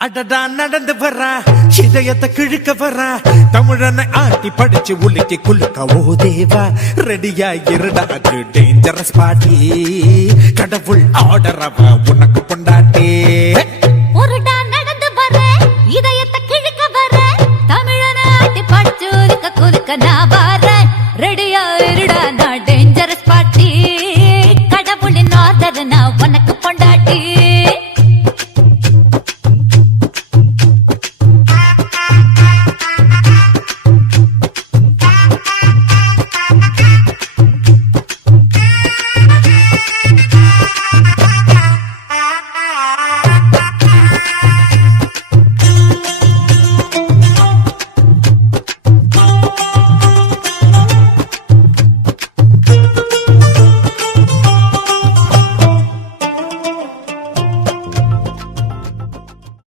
அடடா நடந்து வரா இதயத்தை கிழக்க வரா தமிழனை ஆட்டி படிச்சு உலுக்கி குலுக்க ஓ தேவா ரெடியா இருடா அது டேஞ்சரஸ் பாட்டி கடவுள் ஆர்டர் அவ உனக்கு கொண்டாட்டே